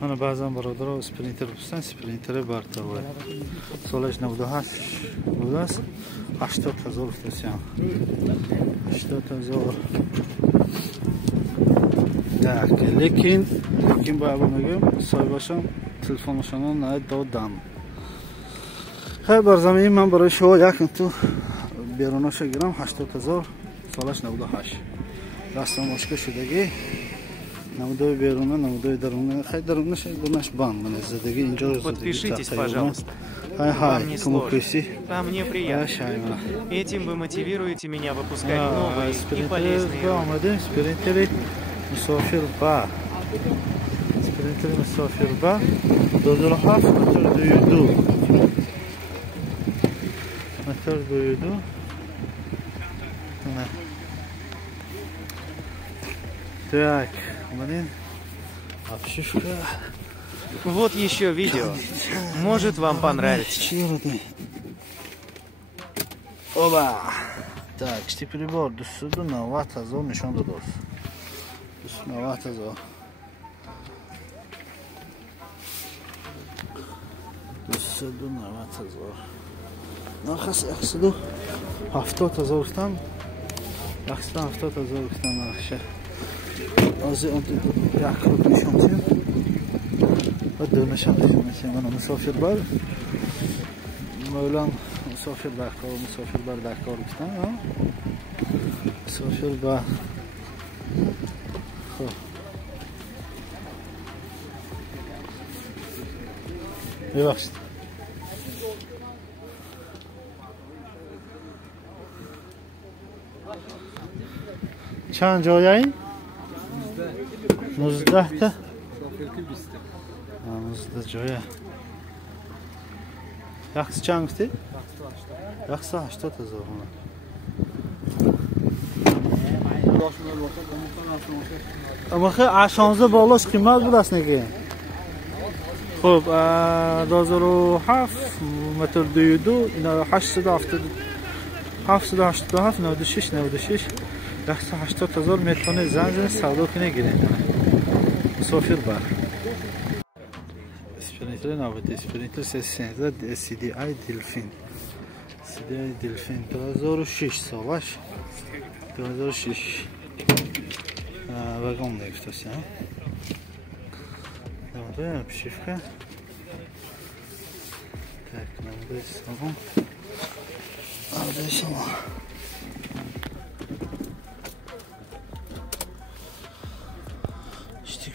Mana ba'zan birodarlar sprinter bo'lsa, sprinteri bartavoy. Solaj 98 bulas 80000 tutasam. 80000. Tak, lekin babamga so'ybasham telefonimni dodam. Hay bir zaman men bir shu yaqin tu beronosha giram 80000 solaj 98. Rastam boshqa shudagi Наводой беруна, наводой даруна, хай даруна, шай дунаш бан, мне задаги инжор. Подпишитесь, пожалуйста. Вам не сложно, а мне приятно. Этим вы мотивируете меня выпускать новые и полезные ролики. Спринтери مسافر با спринтери مسافر با 2007 motor doydu. Так, блин, обшивка. Вот еще видео. Может вам понравится. Оба. Так, штиприбор дусуду на ватазо нишон додос. На ватазо. Дусуду на ватазо. Нахас яхсуду 70000 гуфтам. Яхстан 70000 гуфтам нахша. Azı onu yakılıp nişanlıyım. Ve nişanlıyım. Bana misafir var. Mevlam misafir dakika olmuştan ya. Misafir var. Yavaş. Çan joyayın? 19 ta. Muzda joya. Yaxshi changti? Yaxshi 8000 ona. Ama aşağınıza bağlaş qiymat bulasın ki. Xo'p, 2007 motor duydu. 787 96. Yaxshi 80000 metoni zanjir savdo qilib giring. Musofir bor. Sprinter navbat Sprinter 80 CDI Delfin. CDI Delfin 2006 savaş. 2006. Vagon neftosi. Tamam, pişifka. Tak, navbat salon. Aldı salon.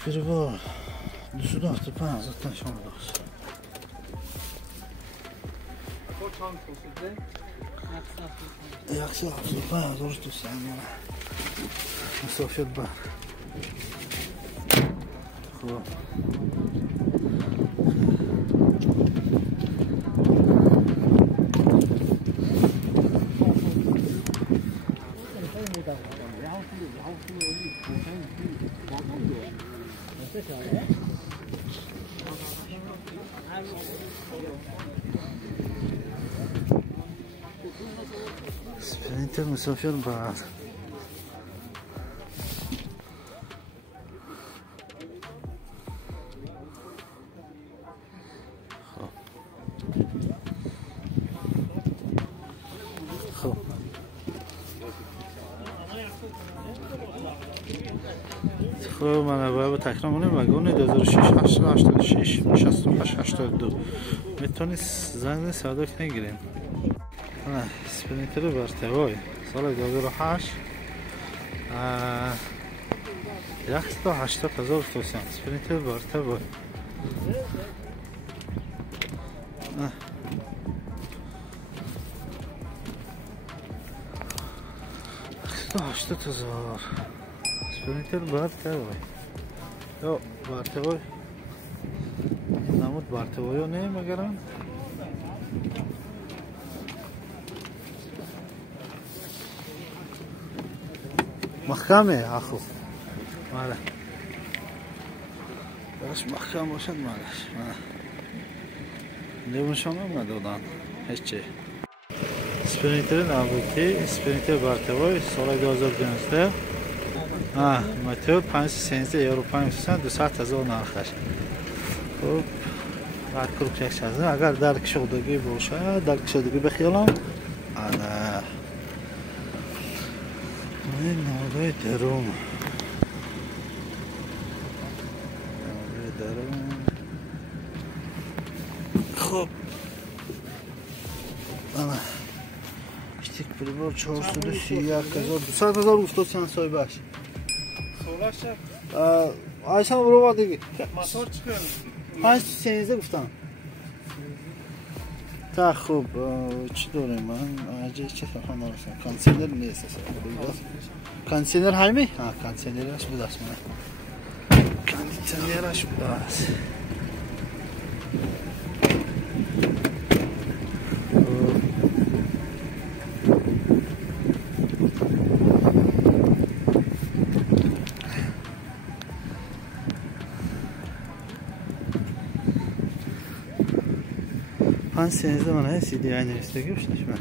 Biri var. Düzü de attı, ben zaten şu anda. Yaxşı yaptı, ben zor tutsam ya. Misafir var. Sprinter misafir var. خب من باید تکرار کنم واگن 2006 82 میتونی زنگ ساده نگیریم. نه اسپرینتر برتوای سال 2008 180,000 تومان اسپرینتر برتوای. نه 180,000 Sprinter bartavoy. Yo, bartavoy. Namut bartavoy ne magaran? Mahkame akhu. Mala. Bas mahkam bاشد malash. Neymişam ama dodan. Hiç. Sprinter nabuti, Sprinter bartavoy, sola 2011. Motor 513 Yevropa میشن 200,000 نرخش. خب بعد کروکش هست. اگر در کشیدگی باشه در کشیدگی بخیالم آره این نوعی درون خب انا اشتیک پریبار 431,200,000 گفتن سای باش سولاش ayşan vurma dedi. motor çıkıyor. Hangi senizde guftan? Ta خوب چی داریم من اجازه چه فهم آرسان کانسیلر نیست کانسیلر همی ها کانسیلرش بود است من کانسیلرش بود است Senizde bana CD aynı liste görüştünüz mü?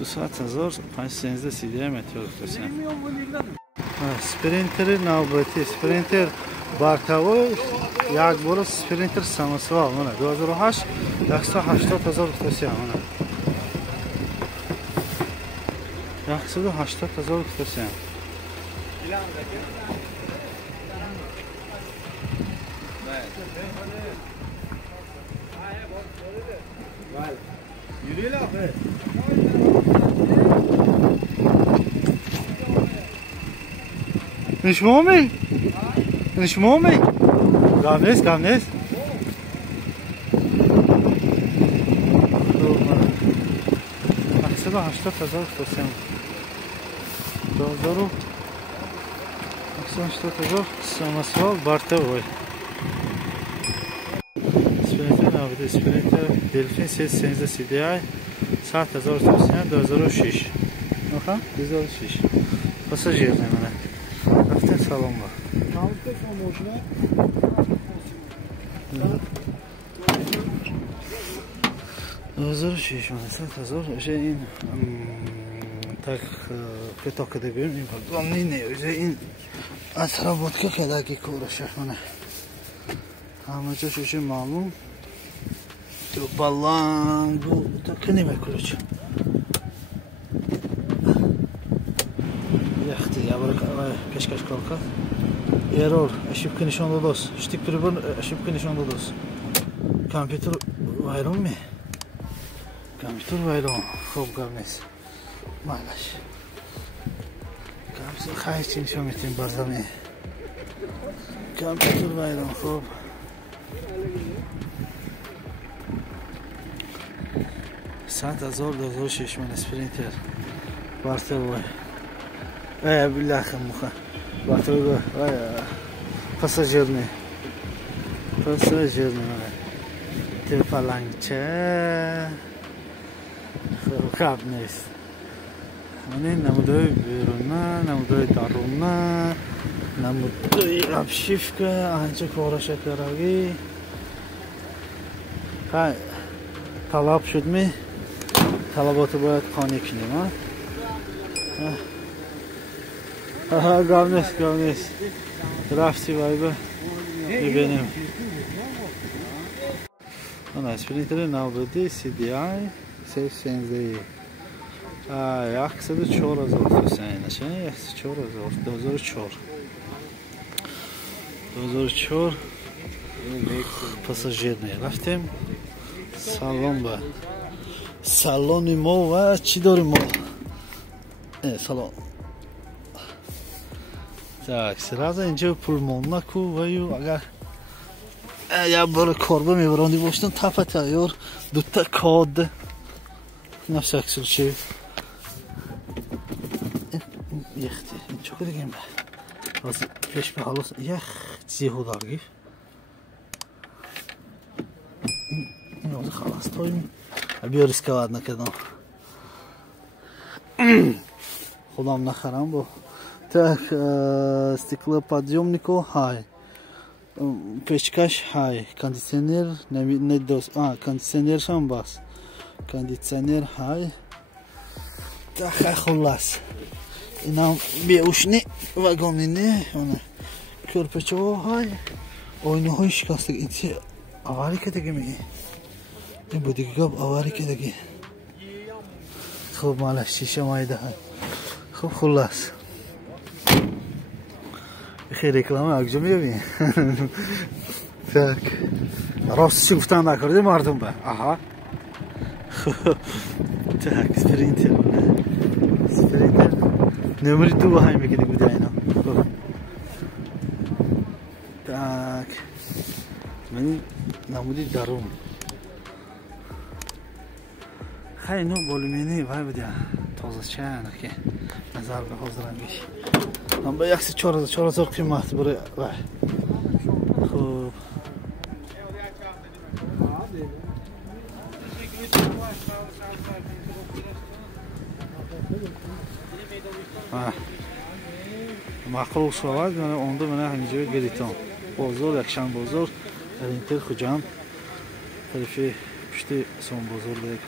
$200,000 513 CD meteor guftasan. Sprinter navbati Sprinter bartavoy یک بار Sprinter samosval mana 2008 180,000 guftasan mana 180,000 guftasan. Yürüyelim abi. Nişmomi? Nişmomi? Gamnes, gamnes. 180,000 guftasan. 180,000 samosval bartavoy. Sprinter navbati Sprinter Delfin 813 CDI 100,000 guftasan 2006. Noha 2006. Pasajerli mana. Raften salon var. Kalktık o boşuna. $2006 $100,000 уже این так пяток доберем и главное не уже ин отработка кадаги корашах мана ҳама ҷош уже маълум то балангу так неме курч яхти ябрак пешкаш калка error ошибка нишон додос штик прибор ошибка нишон додос компьютер вайрон ме компьютер вайрон хоб гавнес малаш компьютер хай чин нишон метем базаме компьютер вайрон хоб $100,000 2006 من Sprinter bartavoy бляха муха bartavoy pasajerni тепаланча хаб нест ане намудои беруна намудои даруна намудои обшивка анча корашакараги талаб шудми талаботу бояд қонӣ кунем гавнес гавнес рафти вайба мебинем ана Sprinter navbati CDI 813 104,000 гуфтасан нашан 104,000 2004 пассажирный рафтем салон ба салони мо ва чӣ дорим мо салон так сразу инҷо пулмоннаку ваю агар як бор корба мебаронди бошдам тапа тайёр дута код на всякий случай яхти чока дигем ҳозир пеш ба ҳолос як зиҳу даргиф میخوریم بیا ریسکوات نکردم خودم نخرم با так стеклоподъемнику хай печкаш хай кондиционер не дос кондиционер шам бас кондиционер хай так خلاص اینم بیوشنی وگونینه اون کرپچو های آینه های شکسته این چه آواری که دیگه میگه این بودی که گب آواری که دیگه خوب مالا شیشه مایده های خوب خلاص خیلی رکلامه اگجا میبین tak راستش گفتن نکرده مردم به آها tak sprinter نمری دو با همین بگیدی بوده اینا tak من نمودی درون خیلی نو بولمینی وای بوده تازه چند که نظر به حاضرم بیش من با یکسی 4000 قیمت برای وای خوب معقول شود من اونده من همینجا گریتم بازار یکشن بازار در اینتر خوجم طرفی پشت سون بازار دیگه